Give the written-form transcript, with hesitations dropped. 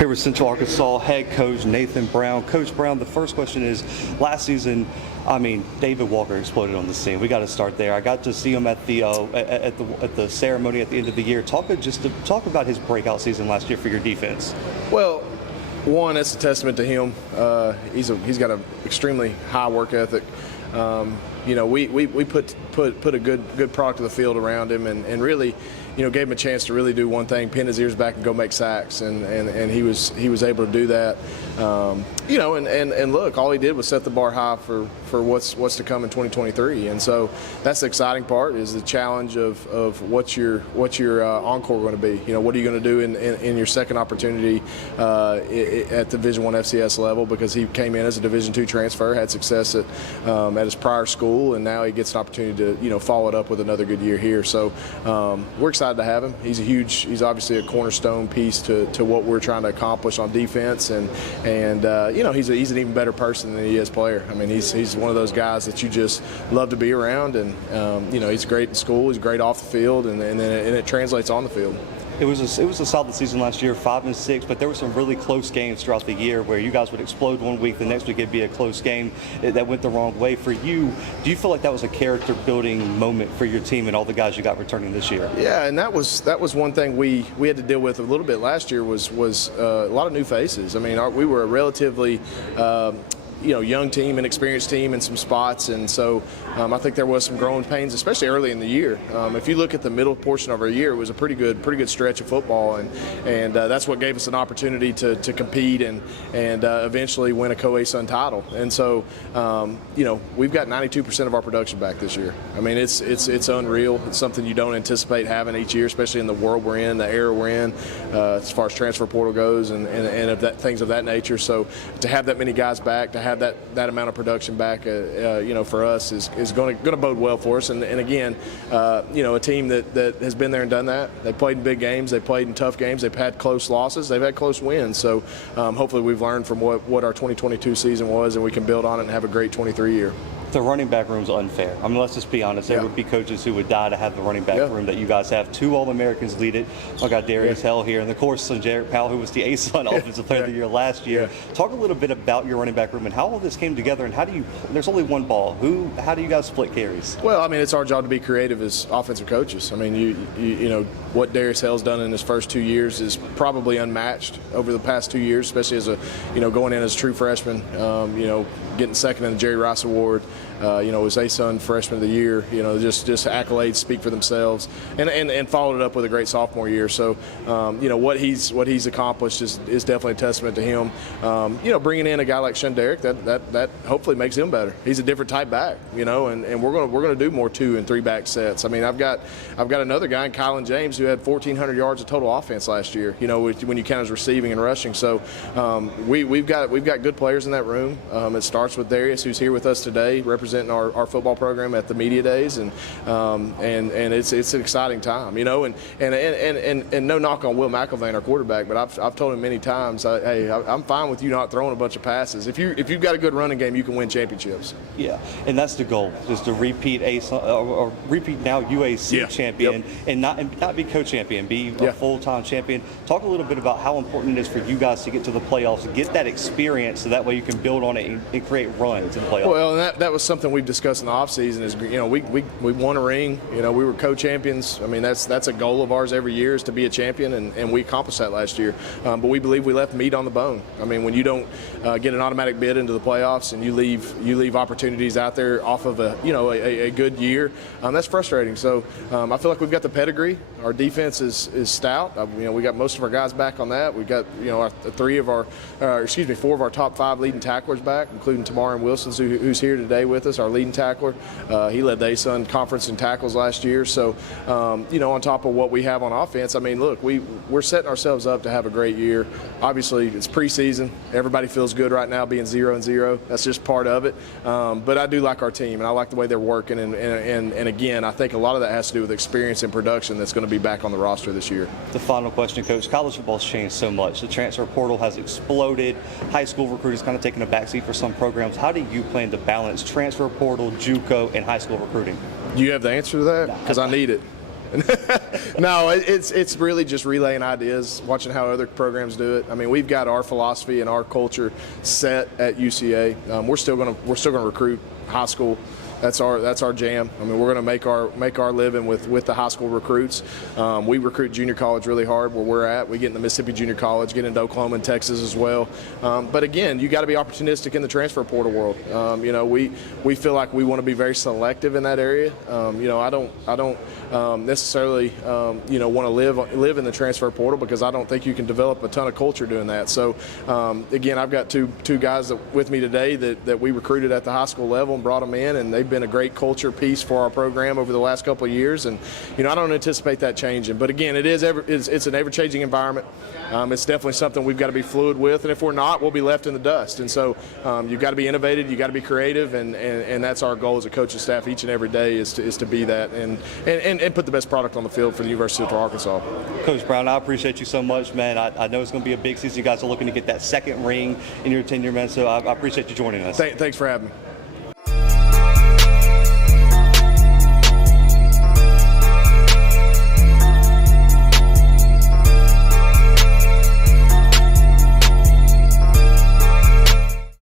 Here with Central Arkansas head coach Nathan Brown. Coach Brown, the first question is, last season, David Walker exploded on the scene. We got to start there. I got to see him at the ceremony at the end of the year. Talk about his breakout season last year for your defense. Well, one, that's a testament to him. He's got an extremely high work ethic. We put a good product of the field around him, and really, gave him a chance to really do one thing: pin his ears back and go make sacks, and he was able to do that. And look, all he did was set the bar high for what's to come in 2023, and so that's the exciting part, is the challenge of what's your encore going to be. What are you going to do in your second opportunity at Division I FCS level, because he came in as a Division II transfer, had success at his prior school, and now he gets an opportunity to follow it up with another good year here. So we're excited to have him. He's obviously a cornerstone piece to what we're trying to accomplish on defense, and he's an even better person than he is player. He's one of those guys that you just love to be around, and he's great in school, he's great off the field, and it translates on the field. It was a solid season last year, 5-6, but there were some really close games throughout the year where you guys would explode one week, the next week it'd be a close game that went the wrong way. For you, do you feel like that was a character building moment for your team and all the guys you got returning this year? Yeah, and that was one thing we had to deal with a little bit last year was a lot of new faces. We were a relatively young team, inexperienced team in some spots, and so I think there was some growing pains, especially early in the year. If you look at the middle portion of our year, it was a pretty good stretch of football, and that's what gave us an opportunity to compete and eventually win a co-ASUN title. And so we've got 92% of our production back this year. It's unreal. It's something you don't anticipate having each year, especially in the world we're in, the era we're in, as far as transfer portal goes, and things of that nature. So to have that many guys back, to have that amount of production back, for us is going to bode well for us. And again, a team that has been there and done that. They played in big games, they played in tough games, they've had close losses, they've had close wins. So hopefully we've learned from what our 2022 season was, and we can build on it and have a great 23 year. The running back room's unfair. Let's just be honest. There would be coaches who would die to have the running back room that you guys have. 2 All-Americans lead it. I got Darius Hell here, and of course, Jarrett Powell, who was the ASUN Offensive Player of the Year last year. Talk a little bit about your running back room and how all this came together, and there's only one ball. How do you guys split carries? Well, it's our job to be creative as offensive coaches. What Darius Hell's done in his first 2 years is probably unmatched over the past 2 years, especially as going in as a true freshman, getting second in the Jerry Rice Award. Was ASUN Freshman of the Year. Just accolades speak for themselves, and followed it up with a great sophomore year. So, what he's accomplished is definitely a testament to him. Bringing in a guy like Shunderick, that hopefully makes him better. He's a different type back, and we're gonna do more 2- and 3-back sets. I've got another guy in Kylan James who had 1,400 yards of total offense last year. When you count his receiving and rushing. So, we've got good players in that room. It starts with Darius, who's here with us today, representing our football program at the media days, and it's an exciting time, and no knock on Will McElvain, our quarterback, but I've told him many times, hey, I'm fine with you not throwing a bunch of passes. If you've got a good running game, you can win championships. Yeah, and that's the goal, is to repeat or repeat now UAC champion, and not be co-champion, be a full-time champion. Talk a little bit about how important it is for you guys to get to the playoffs, get that experience, so that way you can build on it and create runs in the playoffs. Well, and that was something we've discussed in the offseason. Is we won a ring. We were co-champions. That's a goal of ours every year, is to be a champion, and we accomplished that last year. But we believe we left meat on the bone. When you don't get an automatic bid into the playoffs, and you leave opportunities out there off of a good year, that's frustrating. So I feel like we've got the pedigree. Our defense is stout. We got most of our guys back on that. We got 4 of our top 5 leading tacklers back, including Tamarin Wilson, who's here today with us, our leading tackler. He led the ASUN conference in tackles last year. So, on top of what we have on offense, look, we're setting ourselves up to have a great year. Obviously, it's preseason. Everybody feels good right now being 0-0. That's just part of it. But I do like our team, and I like the way they're working. And again, I think a lot of that has to do with experience and production that's going to be back on the roster this year. The final question, Coach. College football's changed so much. The transfer portal has exploded. High school recruiting's kind of taken a backseat for some programs. How do you plan to balance transfer portal, JUCO, and high school recruiting? Do you have the answer to that? Because I need it. No, it's really just relaying ideas, watching how other programs do it. I mean, we've got our philosophy and our culture set at UCA. We're still gonna recruit high school. That's our jam. I mean, we're going to make our living with the high school recruits. We recruit junior college really hard where we're at. We get into Mississippi Junior College, get into Oklahoma and Texas as well. But again, you got to be opportunistic in the transfer portal world. You know, we feel like we want to be very selective in that area. You know, I don't necessarily you know, want to live in the transfer portal because I don't think you can develop a ton of culture doing that. So again, I've got two guys with me today that we recruited at the high school level and brought them in, and they've been a great culture piece for our program over the last couple of years, and you know, I don't anticipate that changing. But again, it's an ever-changing environment. It's definitely something we've got to be fluid with, and if we're not, we'll be left in the dust. And so you've got to be innovative, you've got to be creative, and that's our goal as a coaching staff each and every day is to be that and put the best product on the field for the University of Central Arkansas. Coach Brown, I appreciate you so much, man. I know it's going to be a big season. You guys are looking to get that second ring in your tenure, man, so I appreciate you joining us. Thanks for having me.